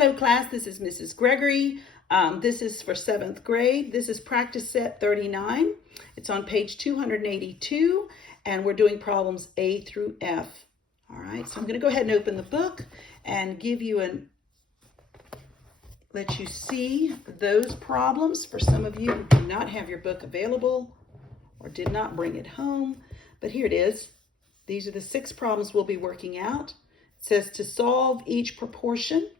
Hello class, this is Mrs. Gregory. This is for 7th grade. This is practice set 39. It's on page 282 and we're doing problems A through F. All right, so I'm going to go ahead and open the book and give you let you see those problems for some of you who do not have your book available or did not bring it home. But here it is. These are the 6 problems we'll be working out. It says to solve each proportion.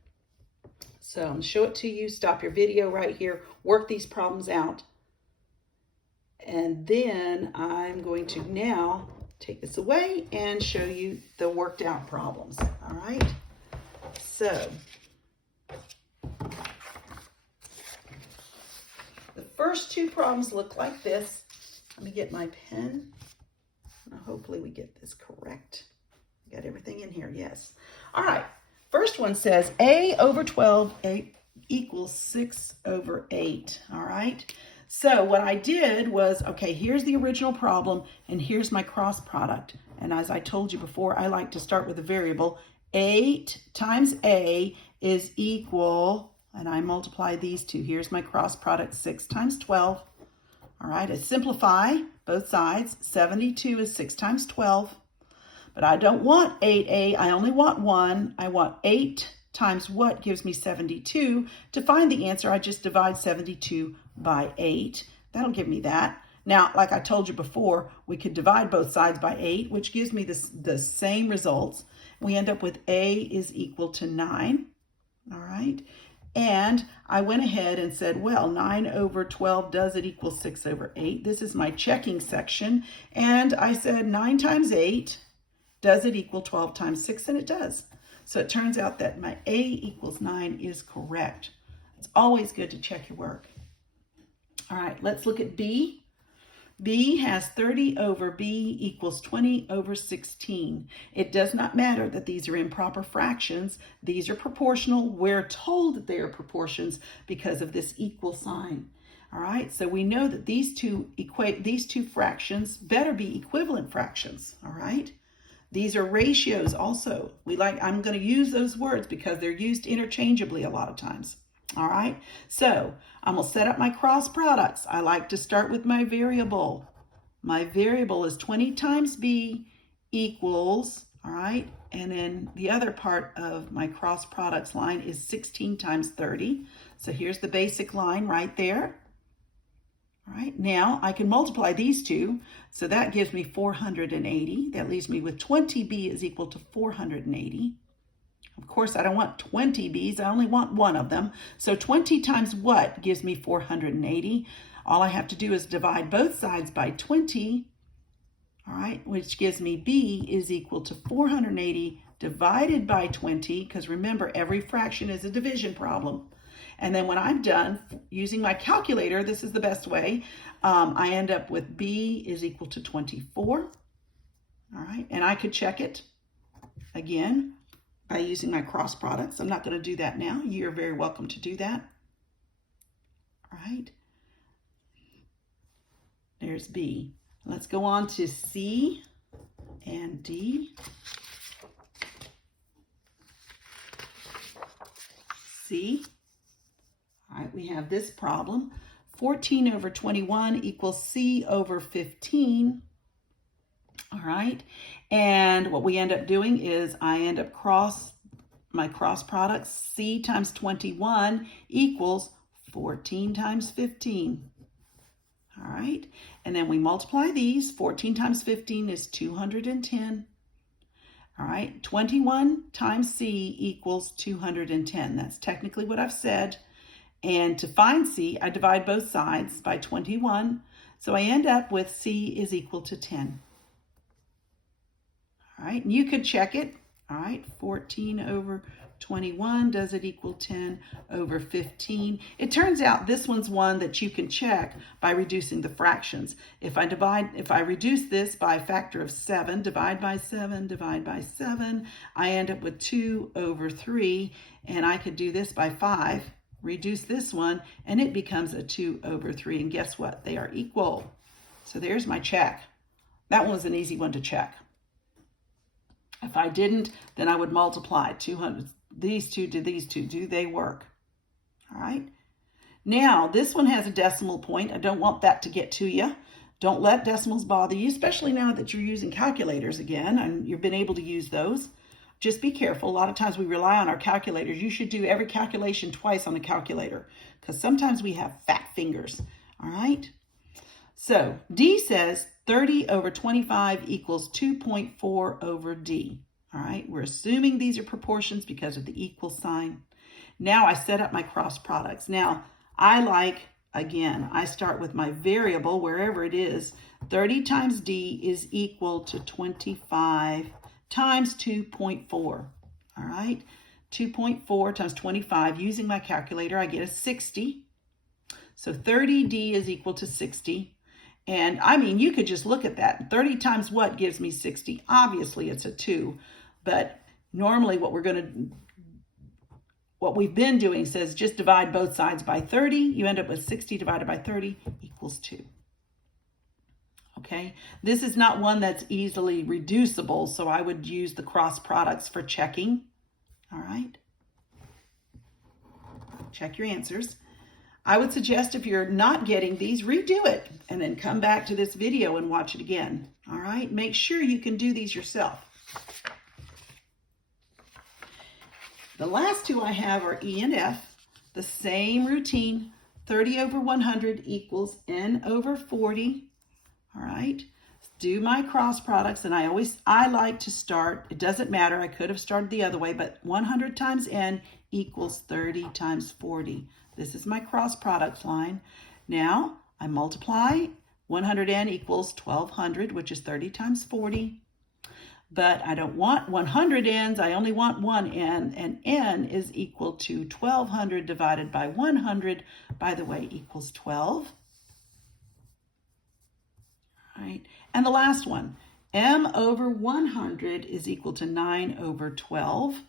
So I'm going to show it to you, stop your video right here, work these problems out. And then I'm going to now take this away and show you the worked out problems. All right. So the first 2 problems look like this. Let me get my pen. Now, hopefully we get this correct. Got everything in here, yes. All right. First one says a over 12 equals 6 over 8, all right? So what I did was, okay, here's the original problem, and here's my cross product. And as I told you before, I like to start with a variable. 8 times a is equal, and I multiply these two. Here's my cross product, 6 times 12. All right, I simplify both sides. 72 is 6 times 12. But I don't want 8a, I only want 1. I want 8 times what gives me 72. To find the answer, I just divide 72 by 8. That'll give me that. Now, like I told you before, we could divide both sides by 8, which gives me the same results. We end up with a is equal to 9, all right? And I went ahead and said, well, 9 over 12, does it equal 6 over 8? This is my checking section. And I said 9 times 8, does it equal 12 times 6? And it does. So it turns out that my A equals 9 is correct. It's always good to check your work. All right, let's look at B. B has 30 over B equals 20 over 16. It does not matter that these are improper fractions. These are proportional. We're told that they are proportions because of this equal sign. All right, so we know that these two fractions better be equivalent fractions. All right. These are ratios also. I'm going to use those words because they're used interchangeably a lot of times. All right. So I'm going to set up my cross products. I like to start with my variable. My variable is 20 times B equals, all right. And then the other part of my cross products line is 16 times 30. So here's the basic line right there. All right, now I can multiply these two, so that gives me 480. That leaves me with 20b is equal to 480. Of course, I don't want 20 b's, I only want one of them. So 20 times what gives me 480? All I have to do is divide both sides by 20, all right, which gives me b is equal to 480 divided by 20, because remember, every fraction is a division problem. And then when I'm done using my calculator, this is the best way, I end up with B is equal to 24. All right, and I could check it again by using my cross products. I'm not going to do that now. You're very welcome to do that. All right, there's B. Let's go on to C and D. C. All right, we have this problem. 14 over 21 equals C over 15. All right, and what we end up doing is I end up my cross products. C times 21 equals 14 times 15. All right, and then we multiply these. 14 times 15 is 210. All right, 21 times C equals 210. That's technically what I've said. And to find C, I divide both sides by 21. So I end up with C is equal to 10. All right, and you could check it. All right, 14 over 21, does it equal 10 over 15? It turns out this one's one that you can check by reducing the fractions. If I reduce this by a factor of 7, divide by 7, divide by 7, I end up with 2 over 3, and I could do this by 5. Reduce this one, and it becomes a 2 over 3. And guess what? They are equal. So there's my check. That one was an easy one to check. If I didn't, then I would multiply these two to these two, do they work? All right. Now, this one has a decimal point. I don't want that to get to you. Don't let decimals bother you, especially now that you're using calculators again and you've been able to use those. Just be careful. A lot of times we rely on our calculators. You should do every calculation twice on a calculator because sometimes we have fat fingers. All right. So D says 30 over 25 equals 2.4 over D. All right. We're assuming these are proportions because of the equal sign. Now I set up my cross products. Now I start with my variable wherever it is. 30 times D is equal to 25 times 2.4. All right. 2.4 times 25. Using my calculator, I get a 60. So 30D is equal to 60. And I mean, you could just look at that. 30 times what gives me 60? Obviously, it's a 2. But normally what we've been doing says just divide both sides by 30. You end up with 60 divided by 30 equals 2. Okay, this is not one that's easily reducible, so I would use the cross products for checking. All right. Check your answers. I would suggest if you're not getting these, redo it and then come back to this video and watch it again. All right, make sure you can do these yourself. The last two I have are E and F. The same routine, 30 over 100 equals N over 40. All right, do my cross products, and I like to start, it doesn't matter, I could have started the other way, but 100 times N equals 30 times 40. This is my cross products line. Now I multiply, 100N equals 1200, which is 30 times 40. But I don't want 100 N's, I only want one N, and N is equal to 1200 divided by 100, by the way, equals 12. All right, and the last one, M over 100 is equal to 9 over 12.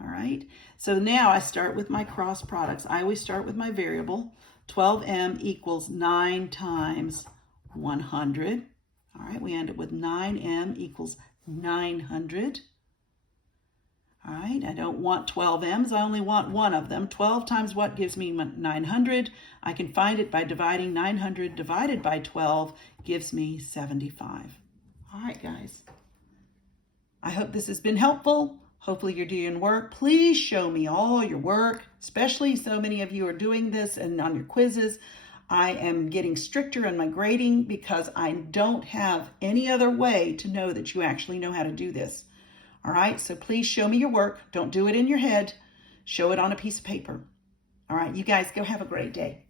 All right, so now I start with my cross products. I always start with my variable. 12M equals 9 times 100. All right, we end up with 9M equals 900. All right, I don't want 12 M's, I only want one of them. 12 times what gives me 900? I can find it by dividing 900 divided by 12 gives me 75. All right, guys. I hope this has been helpful. Hopefully you're doing work. Please show me all your work, especially so many of you are doing this and on your quizzes. I am getting stricter in my grading because I don't have any other way to know that you actually know how to do this. All right, so please show me your work. Don't do it in your head. Show it on a piece of paper. All right, you guys go have a great day.